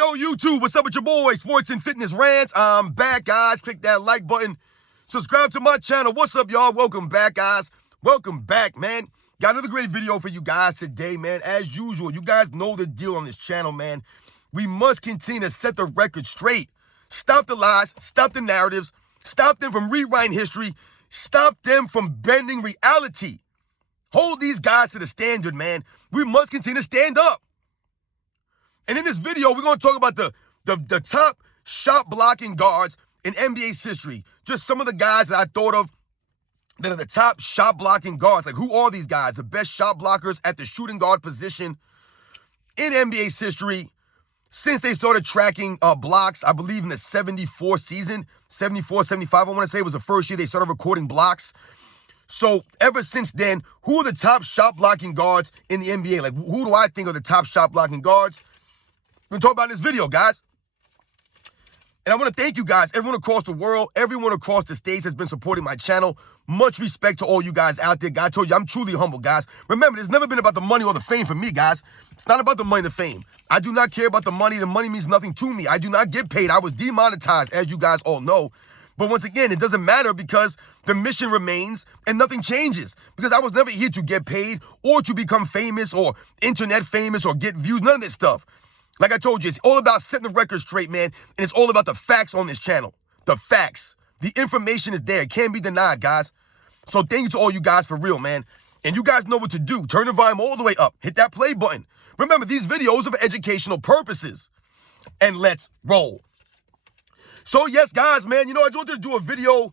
Yo, YouTube, what's up with your boy? Sports and Fitness Rants. I'm back, guys. Click that like button. Subscribe to my channel. What's up, y'all? Welcome back, guys. Welcome back, man. Got another great video for you guys today, man. As usual, you guys know the deal on this channel, man. We must continue to set the record straight. Stop the lies. Stop the narratives. Stop them from rewriting history. Stop them from bending reality. Hold these guys to the standard, man. We must continue to stand up. And in this video, we're going to talk about the top shot blocking guards in NBA's history. Just some of the guys that I thought of that are the top shot blocking guards. Like, who are these guys? The best shot blockers at the shooting guard position in NBA's history since they started tracking blocks, I believe in the 74 season. 74, 75, I want to say, was the first year they started recording blocks. So ever since then, who are the top shot blocking guards in the NBA? Like, who do I think are the top shot blocking guards? We're going to talk about in this video, guys. And I want to thank you guys, everyone across the world, everyone across the states has been supporting my channel. Much respect to all you guys out there. God told you I'm truly humble, guys. Remember, it's never been about the money or the fame for me, guys. It's not about the money or the fame. I do not care about the money. The money means nothing to me. I do not get paid. I was demonetized, as you guys all know. But once again, it doesn't matter because the mission remains and nothing changes. Because I was never here to get paid or to become famous or internet famous or get views, none of this stuff. Like I told you, it's all about setting the record straight, man. And it's all about the facts on this channel. The facts. The information is there. It can't be denied, guys. So thank you to all you guys for real, man. And you guys know what to do. Turn the volume all the way up. Hit that play button. Remember, these videos are for educational purposes. And let's roll. So yes, guys, man, I just wanted to do a video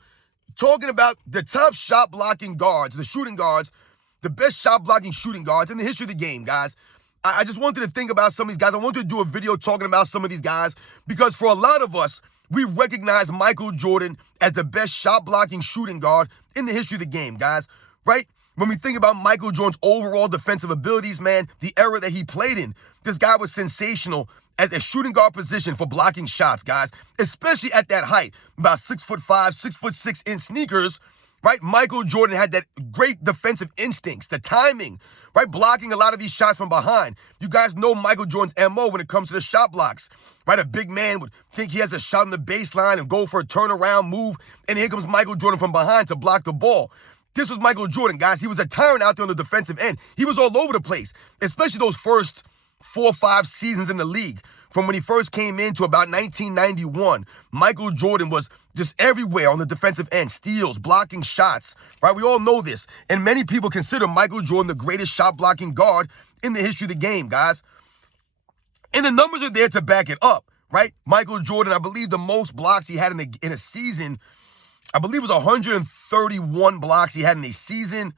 talking about the top shot blocking guards, the shooting guards, the best shot blocking shooting guards in the history of the game, guys. I just wanted to think about some of these guys. I wanted to do a video talking about some of these guys because for a lot of us, we recognize Michael Jordan as the best shot blocking shooting guard in the history of the game, guys, right? When we think about Michael Jordan's overall defensive abilities, man, the era that he played in, this guy was sensational as a shooting guard position for blocking shots, guys, especially at that height, about 6'5", 6'6" in sneakers. Right? Michael Jordan had that great defensive instincts, the timing, right? Blocking a lot of these shots from behind. You guys know Michael Jordan's MO when it comes to the shot blocks, right? A big man would think he has a shot on the baseline and go for a turnaround move, and here comes Michael Jordan from behind to block the ball. This was Michael Jordan, guys. He was a tyrant out there on the defensive end. He was all over the place, especially those first 4 or 5 seasons in the league. From when he first came in to about 1991, Michael Jordan was just everywhere on the defensive end, steals, blocking shots, right? We all know this. And many people consider Michael Jordan the greatest shot blocking guard in the history of the game, guys. And the numbers are there to back it up, right? Michael Jordan, I believe the most blocks he had in a season, I believe it was 131 blocks he had in a season.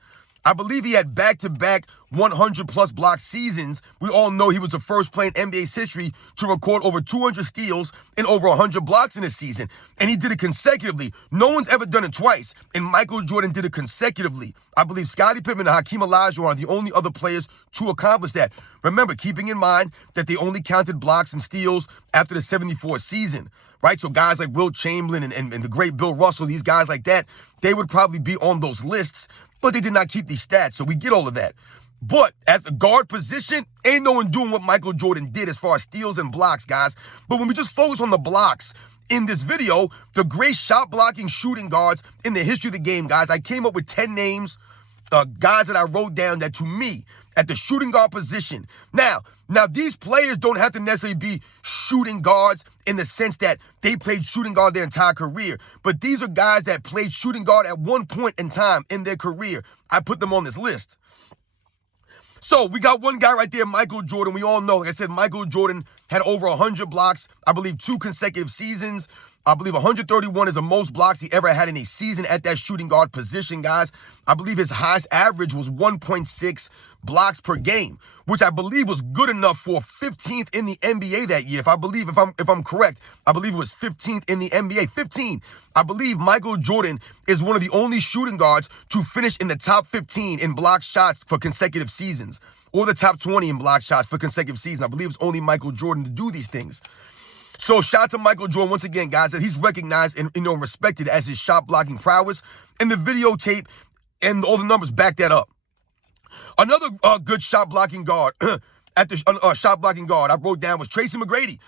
I believe he had back-to-back 100-plus block seasons. We all know he was the first player in NBA's history to record over 200 steals and over 100 blocks in a season. And he did it consecutively. No one's ever done it twice. And Michael Jordan did it consecutively. I believe Scottie Pippen and Hakeem Olajuwon are the only other players to accomplish that. Remember, keeping in mind that they only counted blocks and steals after the 74 season. Right? So guys like Wilt Chamberlain and the great Bill Russell, these guys like that, they would probably be on those lists. But they did not keep these stats, so we get all of that. But as a guard position, ain't no one doing what Michael Jordan did as far as steals and blocks, guys. But when we just focus on the blocks in this video, the great shot blocking shooting guards in the history of the game, guys, I came up with 10 names, guys that I wrote down that to me, at the shooting guard position. Now these players don't have to necessarily be shooting guards in the sense that they played shooting guard their entire career. But these are guys that played shooting guard at one point in time in their career. I put them on this list. So we got one guy right there, Michael Jordan. We all know, like I said, Michael Jordan had over 100 blocks, I believe 2 consecutive seasons. I believe 131 is the most blocks he ever had in a season at that shooting guard position, guys. I believe his highest average was 1.6 blocks per game, which I believe was good enough for 15th in the NBA that year. If I'm correct, I believe it was 15th in the NBA. 15. I believe Michael Jordan is one of the only shooting guards to finish in the top 15 in block shots for consecutive seasons, or the top 20 in block shots for consecutive seasons. I believe it's only Michael Jordan to do these things. So shout out to Michael Jordan once again, guys, that he's recognized and respected as his shot blocking prowess. And the videotape and all the numbers back that up. Another good shot blocking guard at the shot blocking guard I wrote down was Tracy McGrady.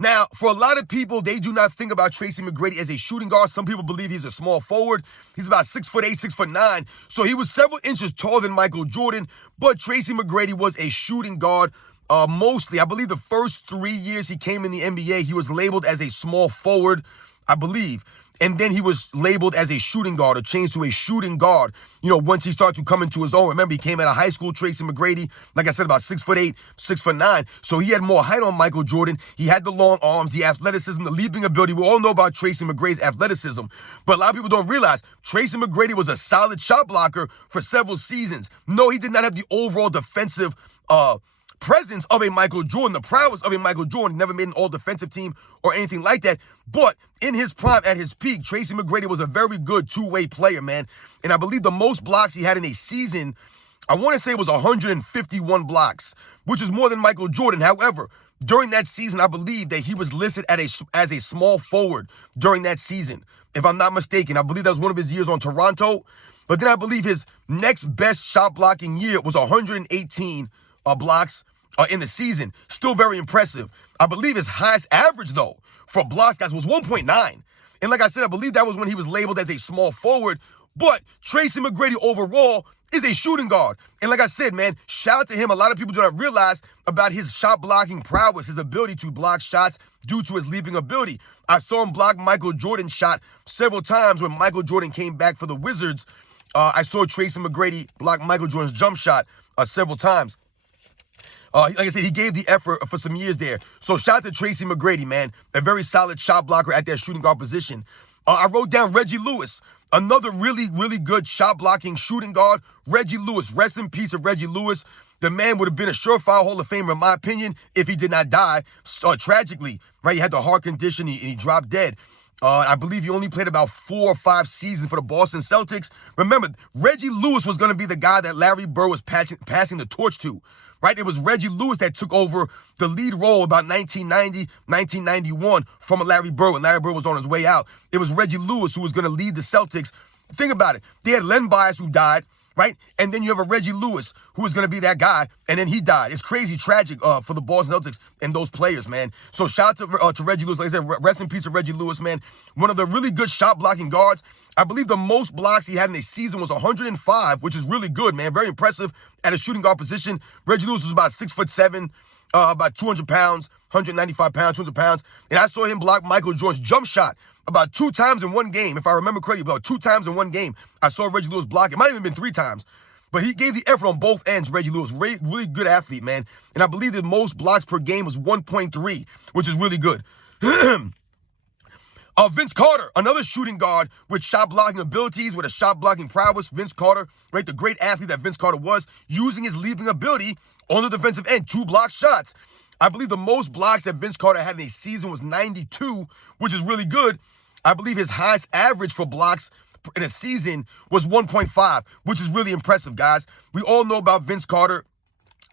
Now, for a lot of people, they do not think about Tracy McGrady as a shooting guard. Some people believe he's a small forward. He's about 6'8", 6'9". So he was several inches taller than Michael Jordan, but Tracy McGrady was a shooting guard. Mostly, I believe the first 3 years he came in the NBA, he was labeled as a small forward, I believe. And then he was labeled as a shooting guard or changed to a shooting guard, once he started to come into his own. Remember, he came out of high school, Tracy McGrady, like I said, about 6'8", 6'9". So he had more height on Michael Jordan. He had the long arms, the athleticism, the leaping ability. We all know about Tracy McGrady's athleticism. But a lot of people don't realize Tracy McGrady was a solid shot blocker for several seasons. No, he did not have the overall defensive presence of a Michael Jordan, the prowess of a Michael Jordan. Never made an all-defensive team or anything like that. But in his prime, at his peak, Tracy McGrady was a very good two-way player, man. And I believe the most blocks he had in a season, I want to say it was 151 blocks, which is more than Michael Jordan. However, during that season, I believe that he was listed as a small forward during that season. If I'm not mistaken, I believe that was one of his years on Toronto. But then I believe his next best shot blocking year was 118 blocks in the season. Still very impressive. I believe his highest average, though, for blocks, guys, was 1.9. And like I said, I believe that was when he was labeled as a small forward. But Tracy McGrady overall is a shooting guard. And like I said, man, shout out to him. A lot of people do not realize about his shot blocking prowess, his ability to block shots due to his leaping ability. I saw him block Michael Jordan's shot several times when Michael Jordan came back for the Wizards. I saw Tracy McGrady block Michael Jordan's jump shot several times. Like I said, he gave the effort for some years there. So shout out to Tracy McGrady, man. A very solid shot blocker at that shooting guard position. I wrote down Reggie Lewis, another really, really good shot blocking shooting guard. Reggie Lewis, rest in peace of Reggie Lewis. The man would have been a surefire Hall of Famer, in my opinion, if he did not die tragically. Right, he had the heart condition and he dropped dead. I believe he only played about 4 or 5 seasons for the Boston Celtics. Remember, Reggie Lewis was going to be the guy that Larry Bird was passing the torch to. Right? It was Reggie Lewis that took over the lead role about 1990, 1991 from Larry Bird when Larry Bird was on his way out. It was Reggie Lewis who was going to lead the Celtics. Think about it. They had Len Bias who died, right? And then you have a Reggie Lewis who was going to be that guy, and then he died. It's crazy, tragic for the Boston Celtics and those players, man. So shout out to Reggie Lewis. Like I said, rest in peace of Reggie Lewis, man. One of the really good shot blocking guards. I believe the most blocks he had in a season was 105, which is really good, man. Very impressive at a shooting guard position. Reggie Lewis was about 6'7", about 200 pounds, 195 pounds, 200 pounds. And I saw him block Michael Jordan's jump shot about 2 times in one game. If I remember correctly, about 2 times in one game, I saw Reggie Lewis block. It might have even been 3 times. But he gave the effort on both ends, Reggie Lewis. Really good athlete, man. And I believe the most blocks per game was 1.3, which is really good. Vince Carter, another shooting guard with shot blocking abilities, with a shot blocking prowess. Vince Carter, right, the great athlete that Vince Carter was, using his leaping ability on the defensive end to block shots. I believe the most blocks that Vince Carter had in a season was 92, which is really good. I believe his highest average for blocks in a season was 1.5, which is really impressive, guys. We all know about Vince Carter,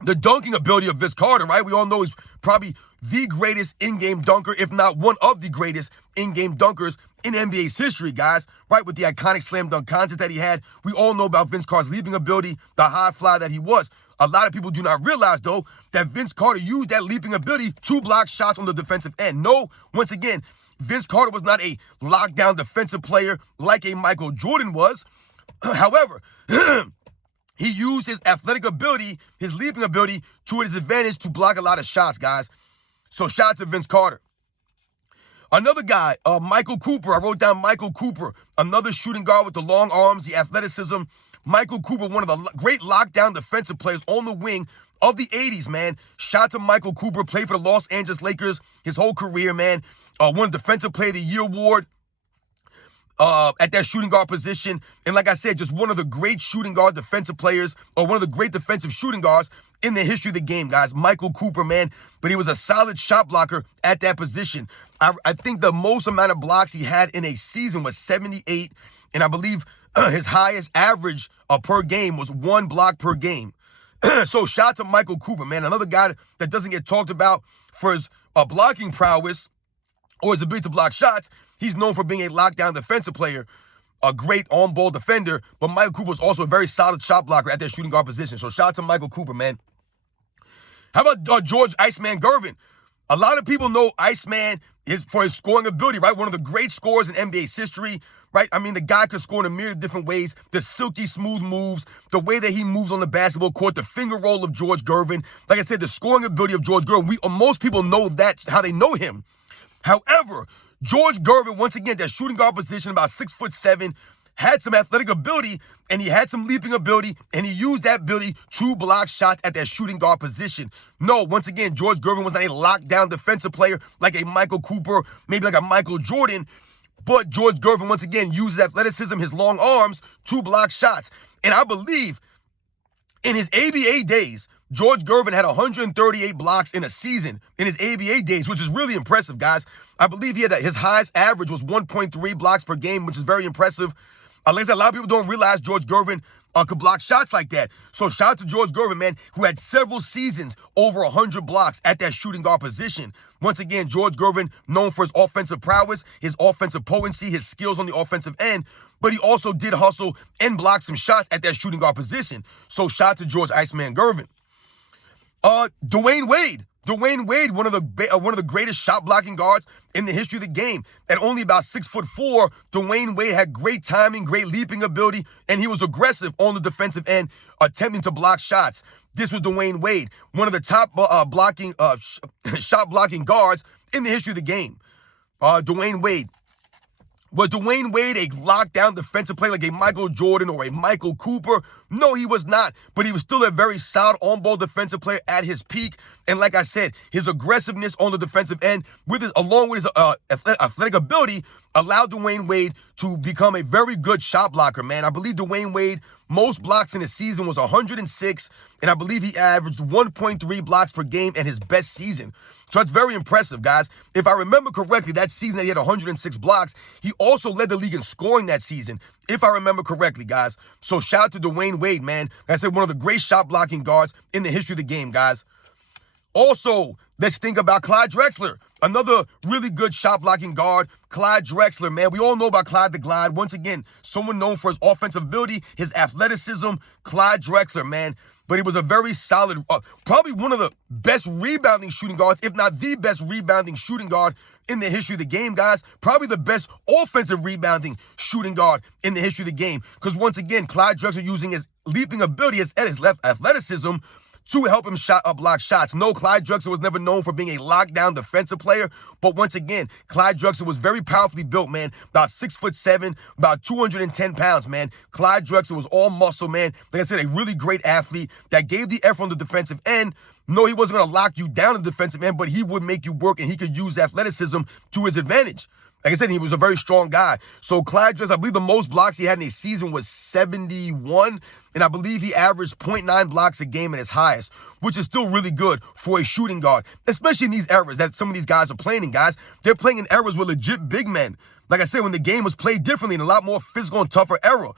the dunking ability of Vince Carter, right? We all know he's probably the greatest in-game dunker, if not one of the greatest in-game dunkers in NBA's history, guys, right? With the iconic slam dunk contest that he had. We all know about Vince Carter's leaping ability, the high flyer that he was. A lot of people do not realize, though, that Vince Carter used that leaping ability to block shots on the defensive end. No, once again, Vince Carter was not a lockdown defensive player like a Michael Jordan was. However, he used his athletic ability, his leaping ability, to his advantage to block a lot of shots, guys. So shout out to Vince Carter. Another guy, Michael Cooper. I wrote down Michael Cooper, another shooting guard with the long arms, the athleticism. Michael Cooper, one of the great lockdown defensive players on the wing of the 80s, man. Shout out to Michael Cooper, played for the Los Angeles Lakers his whole career, man. Won Defensive Player of the Year award at that shooting guard position. And like I said, just one of the great shooting guard defensive players, or one of the great defensive shooting guards in the history of the game, guys. Michael Cooper, man. But he was a solid shot blocker at that position. I think the most amount of blocks he had in a season was 78. And I believe his highest average per game was 1 block per game. So shout out to Michael Cooper, man. Another guy that doesn't get talked about for his blocking prowess or his ability to block shots. He's known for being a lockdown defensive player, a great on-ball defender, but Michael Cooper was also a very solid shot blocker at that shooting guard position. So shout out to Michael Cooper, man. How about George Iceman Gervin? A lot of people know Iceman for his scoring ability, right? One of the great scorers in NBA's history, right? I mean, the guy could score in a myriad of different ways. The silky smooth moves, the way that he moves on the basketball court, the finger roll of George Gervin. Like I said, the scoring ability of George Gervin. Most people know that's how they know him. However, George Gervin, once again, that shooting guard position, about 6'7", had some athletic ability, and he had some leaping ability, and he used that ability to block shots at that shooting guard position. No, once again, George Gervin was not a lockdown defensive player like a Michael Cooper, maybe like a Michael Jordan, but George Gervin, once again, uses athleticism, his long arms, to block shots. And I believe in his ABA days, George Gervin had 138 blocks in a season in his ABA days, which is really impressive, guys. I believe he had his highest average was 1.3 blocks per game, which is very impressive. Like I said, a lot of people don't realize George Gervin could block shots like that. So shout out to George Gervin, man, who had several seasons over 100 blocks at that shooting guard position. Once again, George Gervin, known for his offensive prowess, his offensive potency, his skills on the offensive end, but he also did hustle and block some shots at that shooting guard position. So shout out to George Iceman Gervin. Dwayne Wade. Dwayne Wade, one of the greatest shot blocking guards in the history of the game. At only about 6'4", Dwayne Wade had great timing, great leaping ability, and he was aggressive on the defensive end, attempting to block shots. This was Dwayne Wade, one of the top shot blocking guards in the history of the game. Dwayne Wade. Was Dwayne Wade a lockdown defensive player like a Michael Jordan or a Michael Cooper? No, he was not. But he was still a very solid on-ball defensive player at his peak. And like I said, his aggressiveness on the defensive end, along with his athletic ability, allowed Dwayne Wade to become a very good shot blocker, man. I believe Dwayne Wade, most blocks in his season was 106, and I believe he averaged 1.3 blocks per game in his best season. So that's very impressive, guys. If I remember correctly, that season that he had 106 blocks, he also led the league in scoring that season, if I remember correctly, guys. So shout out to Dwayne Wade, man. That's one of the great shot blocking guards in the history of the game, guys. Also, let's think about Clyde Drexler, another really good shot blocking guard. Clyde Drexler, man. We all know about Clyde the Glide. Once again, someone known for his offensive ability, his athleticism. Clyde Drexler, man. But he was a very solid, probably one of the best rebounding shooting guards, if not the best rebounding shooting guard in the history of the game, guys. Probably the best offensive rebounding shooting guard in the history of the game. Because once again, Clyde Drexler using his leaping ability, his athleticism, to help him block shots. No, Clyde Drexler was never known for being a lockdown defensive player, but once again, Clyde Drexler was very powerfully built, man. About 6'7", about 210 pounds, man. Clyde Drexler was all muscle, man. Like I said, a really great athlete that gave the effort on the defensive end. No, he wasn't going to lock you down in the defensive end, but he would make you work, and he could use athleticism to his advantage. Like I said, he was a very strong guy. So Clyde Drexler, I believe the most blocks he had in a season was 71, and I believe he averaged 0.9 blocks a game at his highest, which is still really good for a shooting guard, especially in these eras that some of these guys are playing in, guys. They're playing in eras with legit big men. Like I said, when the game was played differently in a lot more physical and tougher era.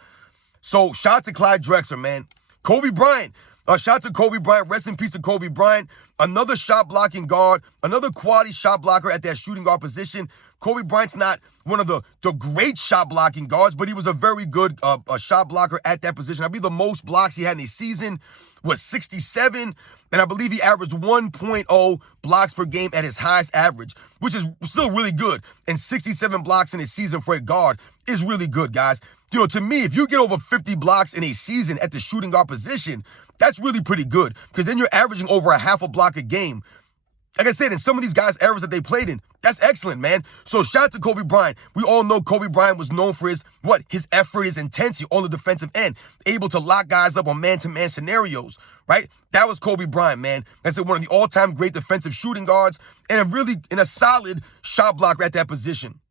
So shout out to Clyde Drexler, man. Kobe Bryant. Shout out to Kobe Bryant. Rest in peace to Kobe Bryant. Another shot-blocking guard, another quality shot blocker at that shooting guard position. Kobe Bryant's not one of the great shot-blocking guards, but he was a very good shot blocker at that position. I believe the most blocks he had in a season was 67, and I believe he averaged 1.0 blocks per game at his highest average, which is still really good. And 67 blocks in a season for a guard is really good, guys. You know, to me, if you get over 50 blocks in a season at the shooting guard position, that's really pretty good, because then you're averaging over a half a block a game. Like I said, in some of these guys' eras that they played in, that's excellent, man. So shout out to Kobe Bryant. We all know Kobe Bryant was known for his effort, his intensity on the defensive end, able to lock guys up on man-to-man scenarios, right? That was Kobe Bryant, man. That's one of the all-time great defensive shooting guards and a solid shot blocker at that position.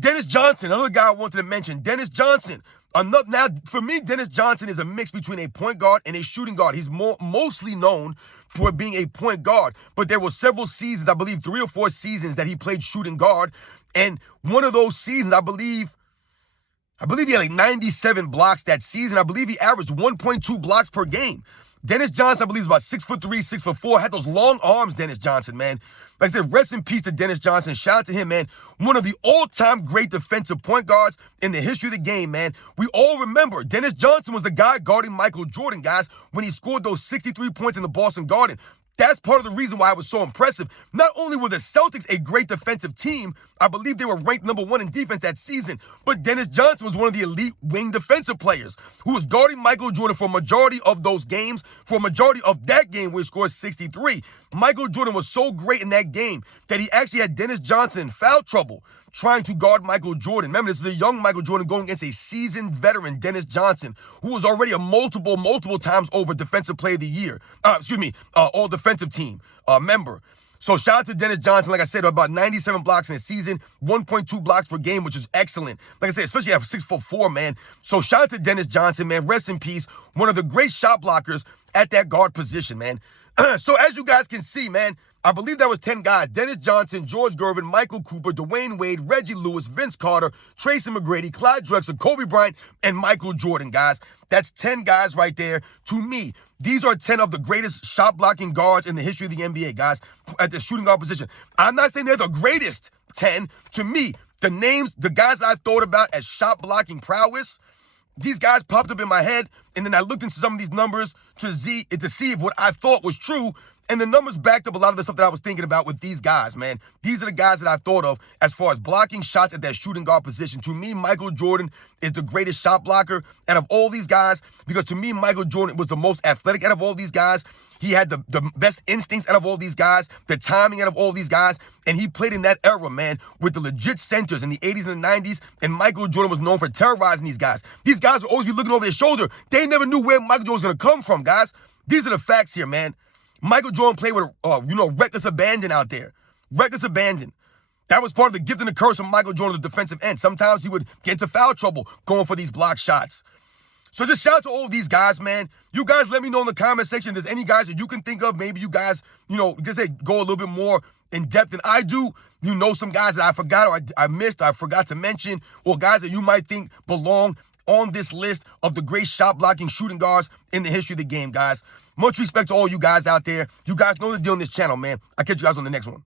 Dennis Johnson, another guy I wanted to mention. Dennis Johnson. Now, for me, Dennis Johnson is a mix between a point guard and a shooting guard. He's mostly known for being a point guard, but there were several seasons, I believe 3 or 4 seasons, that he played shooting guard. And one of those seasons, I believe he had like 97 blocks that season. I believe he averaged 1.2 blocks per game. Dennis Johnson, I believe, is about 6'3", 6'4", had those long arms, Dennis Johnson, man. Like I said, rest in peace to Dennis Johnson. Shout out to him, man. One of the all-time great defensive point guards in the history of the game, man. We all remember Dennis Johnson was the guy guarding Michael Jordan, guys, when he scored those 63 points in the Boston Garden. That's part of the reason why it was so impressive. Not only were the Celtics a great defensive team, I believe they were ranked #1 in defense that season, but Dennis Johnson was one of the elite wing defensive players who was guarding Michael Jordan for a majority of those games, for a majority of that game where he scored 63. Michael Jordan was so great in that game that he actually had Dennis Johnson in foul trouble trying to guard Michael Jordan. Remember, this is a young Michael Jordan going against a seasoned veteran, Dennis Johnson, who was already a multiple times over Defensive Player of the Year. All defensive team member. So shout out to Dennis Johnson. Like I said, about 97 blocks in a season, 1.2 blocks per game, which is excellent. Like I said, especially at 6'4", man. So shout out to Dennis Johnson, man. Rest in peace. One of the great shot blockers at that guard position, man. So as you guys can see, man, I believe that was 10 guys. Dennis Johnson, George Gervin, Michael Cooper, Dwayne Wade, Reggie Lewis, Vince Carter, Tracy McGrady, Clyde Drexler, Kobe Bryant, and Michael Jordan, guys. That's 10 guys right there. To me, these are 10 of the greatest shot blocking guards in the history of the NBA, guys, at the shooting guard position. I'm not saying they're the greatest 10. To me, the names, the guys I thought about as shot blocking prowess, these guys popped up in my head, and then I looked into some of these numbers to see if what I thought was true, and the numbers backed up a lot of the stuff that I was thinking about with these guys, man. These are the guys that I thought of as far as blocking shots at that shooting guard position. To me, Michael Jordan is the greatest shot blocker out of all these guys, because to me, Michael Jordan was the most athletic out of all these guys. He had the best instincts out of all these guys, the timing out of all these guys, and he played in that era, man, with the legit centers in the 80s and the 90s, and Michael Jordan was known for terrorizing these guys. These guys would always be looking over their shoulder. They never knew where Michael Jordan was going to come from, guys. These are the facts here, man. Michael Jordan played with, reckless abandon out there. Reckless abandon. That was part of the gift and the curse of Michael Jordan, the defensive end. Sometimes he would get into foul trouble going for these block shots. So just shout out to all of these guys, man. You guys let me know in the comment section if there's any guys that you can think of. Maybe you guys, just go a little bit more in depth than I do. You know some guys that I forgot or I missed, I forgot to mention, or guys that you might think belong on this list of the great shot blocking shooting guards in the history of the game, guys. Much respect to all you guys out there. You guys know the deal on this channel, man. I'll catch you guys on the next one.